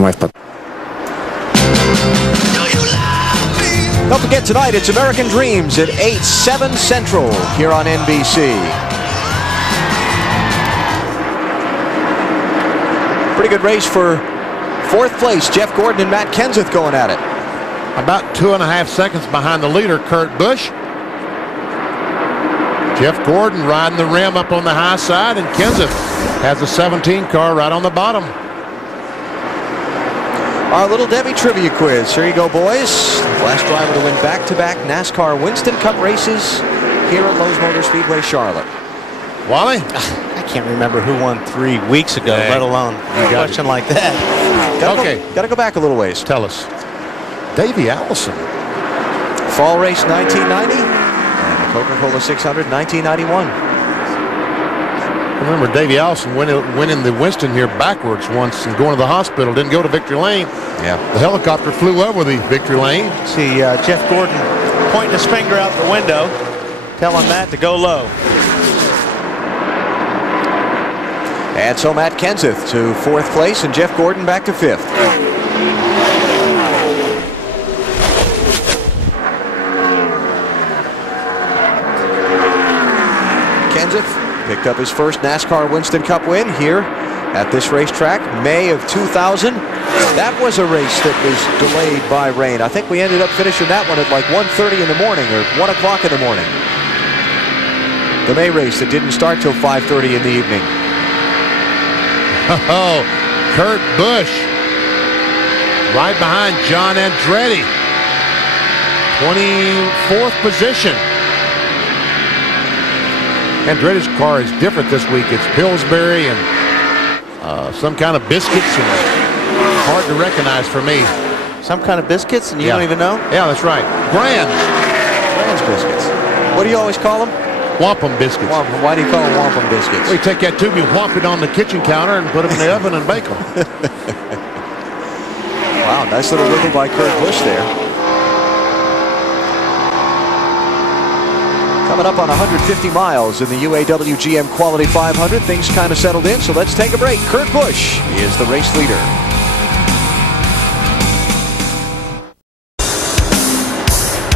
mais para. Don't forget tonight, it's American Dreams at 8, 7 Central here on NBC. Pretty good race for fourth place. Jeff Gordon and Matt Kenseth going at it. About 2.5 seconds behind the leader, Kurt Busch. Jeff Gordon riding the rim up on the high side, and Kenseth has a 17 car right on the bottom. Our Little Debbie trivia quiz. Here you go, boys. Last driver to win back-to-back NASCAR Winston Cup races here at Lowe's Motor Speedway, Charlotte. Wally? I can't remember who won 3 weeks ago, let alone a question like that. Got to go back a little ways. Tell us. Davey Allison. Fall race 1990 and the Coca-Cola 600 1991. I remember Davey Allison winning the Winston here backwards once and going to the hospital. Didn't go to Victory Lane. Yeah. The helicopter flew over the Victory Lane. See Jeff Gordon pointing his finger out the window, telling Matt to go low. And so Matt Kenseth to fourth place and Jeff Gordon back to fifth. Kenseth picked up his first NASCAR Winston Cup win here at this racetrack, May of 2000. That was a race that was delayed by rain. I think we ended up finishing that one at like 1:30 in the morning or 1 o'clock in the morning. The May race that didn't start till 5:30 in the evening. Oh, Kurt Busch right behind John Andretti. 24th position. Andretti's car is different this week. It's Pillsbury and some kind of biscuits, and hard to recognize for me. Some kind of biscuits, and you don't even know? Yeah, that's right. Grand's biscuits. What do you always call them? Wampum biscuits. Wampum. Why do you call them wampum biscuits? We take that tube, you whomp it on the kitchen counter and put them in the oven and bake them. Wow, nice little wiggle by Kurt Busch there. Coming up on 150 miles in the UAW GM Quality 500. Things kind of settled in, so let's take a break. Kurt Busch is the race leader.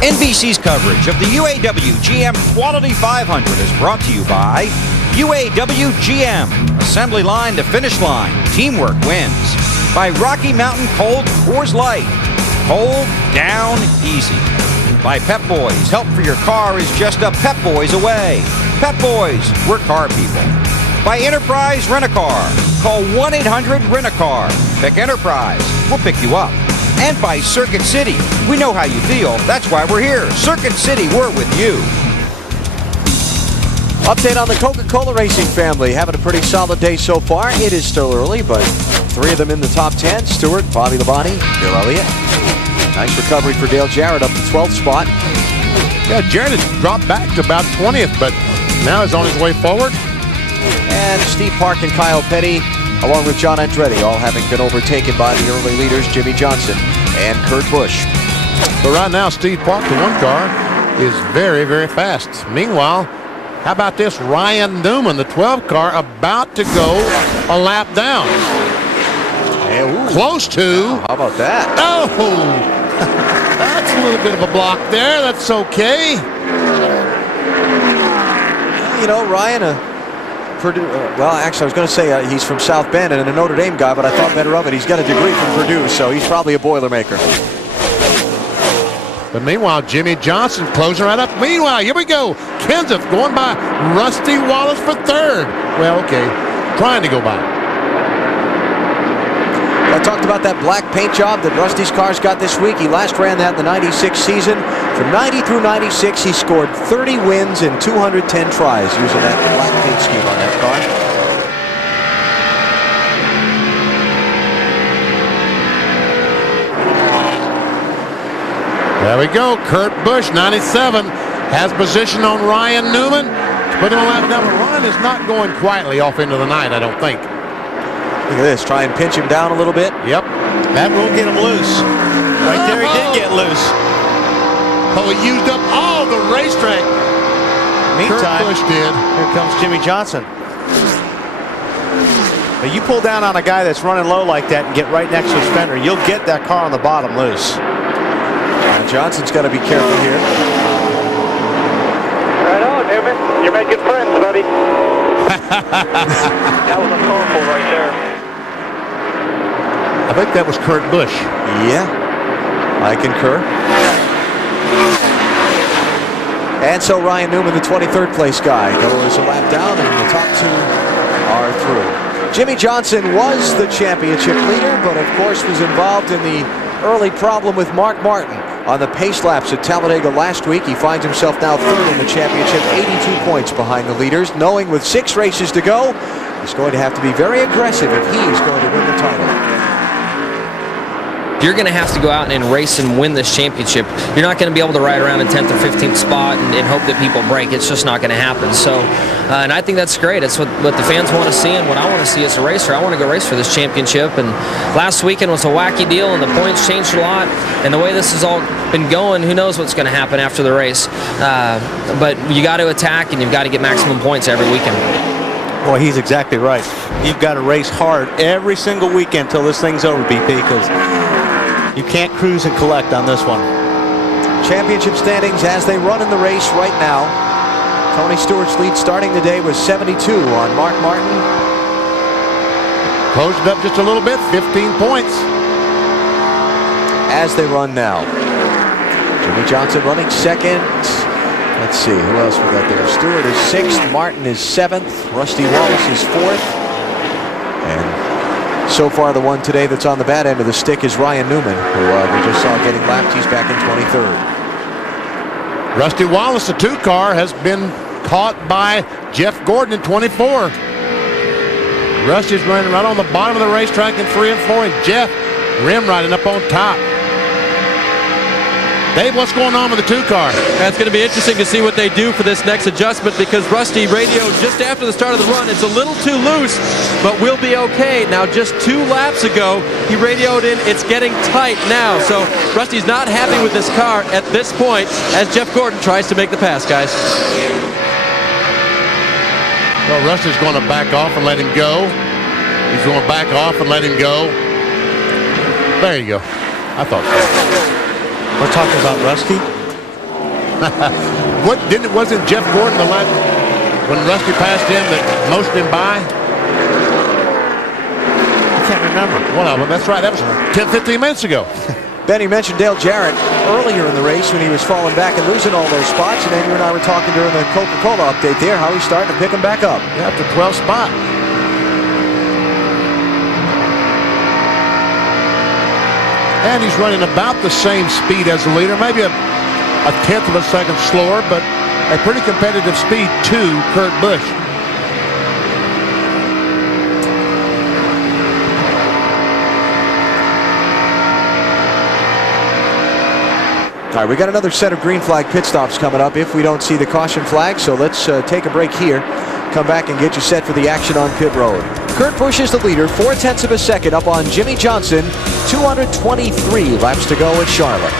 NBC's coverage of the UAW GM Quality 500 is brought to you by UAW GM. Assembly line to finish line. Teamwork wins. By Rocky Mountain Cold Coors Light. Cold down easy. By Pep Boys. Help for your car is just a Pep Boys away. Pep Boys, we're car people. By Enterprise Rent-A-Car. Call 1-800-RENT-A-CAR. Pick Enterprise. We'll pick you up. And by Circuit City. We know how you feel. That's why we're here. Circuit City, we're with you. Update on the Coca-Cola racing family. Having a pretty solid day so far. It is still early, but 3 of them in the top 10. Stewart, Bobby Labonte, Bill Elliott. Nice recovery for Dale Jarrett up the 12th spot. Yeah, Jarrett has dropped back to about 20th, but now is on his way forward. And Steve Park and Kyle Petty, along with John Andretti, all having been overtaken by the early leaders, Jimmy Johnson and Kurt Busch. But right now, Steve Park, the 1 car, is very, very fast. Meanwhile, how about this? Ryan Newman, the 12 car, about to go a lap down. And, close to. How about that? Oh! That's a little bit of a block there. That's okay. You know, Ryan, Purdue, well, actually, I was going to say he's from South Bend and a Notre Dame guy, but I thought better of it. He's got a degree from Purdue, so he's probably a Boilermaker. But meanwhile, Jimmy Johnson closing right up. Meanwhile, here we go. Kenseth going by Rusty Wallace for 3rd. Well, okay, trying to go by. I talked about that black paint job that Rusty's cars got this week. He last ran that in the 96 season. From 90 through 96, he scored 30 wins in 210 tries using that black paint scheme on that car. There we go. Kurt Busch, 97, has position on Ryan Newman. Put him on lap down, but Ryan is not going quietly off into the night, I don't think. Look at this. Try and pinch him down a little bit. Yep. That will get him loose. Right there, he did get loose. Oh, he used up all the racetrack. Meantime, Kurt Busch did. Here comes Jimmy Johnson. Now you pull down on a guy that's running low like that and get right next to his fender, you'll get that car on the bottom loose. Johnson's got to be careful here. Right on, Newman. You're making friends, buddy. That was a fumble right there. I think that was Kurt Busch. Yeah, I concur. And so Ryan Newman, the 23rd place guy, goes a lap down, and the top two are through. Jimmy Johnson was the championship leader, but of course was involved in the early problem with Mark Martin on the pace laps at Talladega last week. He finds himself now third in the championship, 82 points behind the leaders, knowing with 6 races to go, he's going to have to be very aggressive if he's going to win the title. You're going to have to go out and race and win this championship. You're not going to be able to ride around in 10th or 15th spot and hope that people break. It's just not going to happen. So, and I think that's great. It's what the fans want to see, and what I want to see as a racer. I want to go race for this championship. And last weekend was a wacky deal, and the points changed a lot. And the way this has all been going, who knows what's going to happen after the race. But you got to attack, and you've got to get maximum points every weekend. Well, he's exactly right. You've got to race hard every single weekend till this thing's over, BP, because you can't cruise and collect on this one. Championship standings as they run in the race right now. Tony Stewart's lead starting the day was 72 on Mark Martin. Closed it up just a little bit, 15 points. As they run now. Jimmy Johnson running second. Let's see, who else we got there? Stewart is 6th, Martin is 7th, Rusty Wallace is 4th. And so far, the one today that's on the bad end of the stick is Ryan Newman, who we just saw getting lapped. He's back in 23rd. Rusty Wallace, the 2 car, has been caught by Jeff Gordon in 24. Rusty's running right on the bottom of the racetrack in 3 and 4, and Jeff rim riding up on top. Dave, what's going on with the 2 car? It's going to be interesting to see what they do for this next adjustment, because Rusty radioed just after the start of the run. It's a little too loose, but we'll be okay. Now, just 2 laps ago, he radioed in, it's getting tight now. So Rusty's not happy with this car at this point as Jeff Gordon tries to make the pass, guys. Well, Rusty's going to back off and let him go. He's going to back off and let him go. There you go. I thought so. We're talking about Rusty? Wasn't Jeff Gordon the last when Rusty passed him that motioned him by? I can't remember. Well, that's right. That was 10, 15 minutes ago. Ben, you mentioned Dale Jarrett earlier in the race when he was falling back and losing all those spots, and then you and I were talking during the Coca-Cola update there, how he's starting to pick him back up. Yeah, up to 12th spot. And he's running about the same speed as the leader, maybe a 1/10 of a second slower, but a pretty competitive speed to Kurt Busch. All right, we got another set of green flag pit stops coming up if we don't see the caution flag, so let's take a break here. Come back and get you set for the action on pit road. Kurt Busch is the leader, 0.4 of a second up on Jimmy Johnson. 223 laps to go at Charlotte.